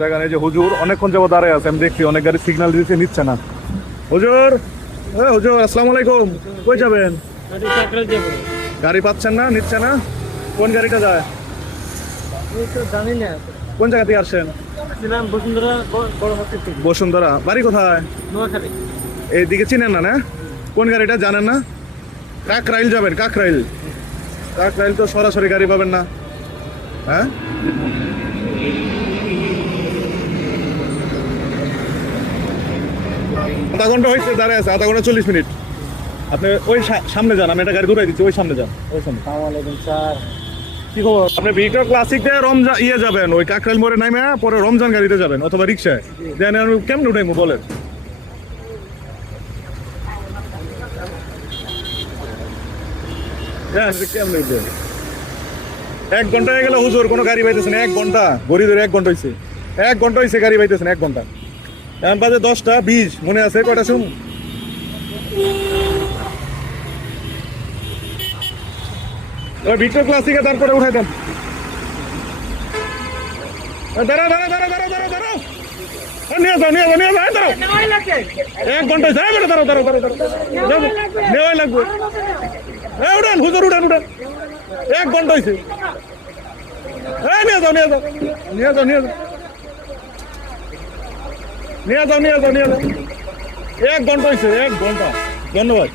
দেখেন এই যে হুজুর অনেকক্ষণ যাবো দাঁড়ায় আছে, আমি দেখছি অনেক গাড়ি সিগন্যাল দিচ্ছে, নিচ্ছে না। হুজুর, হুজুর আসসালামু আলাইকুম, কই যাবেন? গাড়ি পাচ্ছেন না, নিচ্ছে না। কোন গাড়িটা যায়? জানি না। কোন জায়গা থেকে আসছেন? বসুন্ধরা বসুন্ধরা। বাড়ি কোথায়? নোয়াখালী। এইদিকে চিনেন না? না, কোন গাড়িটা জানেন না? কাকরাইল যাবেন? কাকরাইল, কাকরাইল তো সরাসরি গাড়ি পাবেন না। হ্যাঁ, আধা ঘন্টা হয়েছে দাঁড়ায় আছে, আধা ঘন্টা 40 মিনিট। আপনি ওই সামনে যান, আমি একটা গাড়ি দূরাই দিচ্ছি, ওই সামনে যান, ওই সামনে। স্যার কি খবর? আপনি ভিক্টর ক্লাসিক দিয়ে রমজান ইয়ে যাবেন, ওই কাকরাইল মোড়ে নামে পরে রমজান গাড়িতে যাবেন অথবা রিক্সায়। দেন আমি কেমন উঠাইবো বলেন? হ্যাঁ, কেমন উঠবেন? 1 ঘন্টা হয়ে গেল হুজুর, কোনো গাড়ি পাইতেছে না। 1 ঘন্টা ঘড়ি ধরে 1 ঘন্টা হয়েছে, 1 ঘন্টা হয়েছে গাড়ি পাইতেছে না। 1 ঘন্টা এখন বাজে 10টা 20, মনে আছে কয়টা শুন? ওই ভিক্টর ক্লাসিকে তারপরে উঠাই দেন। দাঁড়াও দাঁড়াও দাঁড়াও দাঁড়াও দাঁড়াও দাঁড়াও, নিয়ে যাও নিয়ে যাও নিয়ে যাও, দাঁড়াও। 1 ঘন্টা হয়েছে, দাঁড়াও দাঁড়াও দাঁড়াও দাঁড়াও, নেওয়াই লাগবে। উঠেন হুজুর, উঠেন উঠেন, 1 ঘন্টা হয়েছে। নিয়ে যাও নিয়ে যাও নিয়ে যাও নিয়ে যাও নিয়ে যাও নিয়ে যাও নিয়ে যাও, 1 ঘন্টা হয়েছে, 1 ঘন্টা। ধন্যবাদ।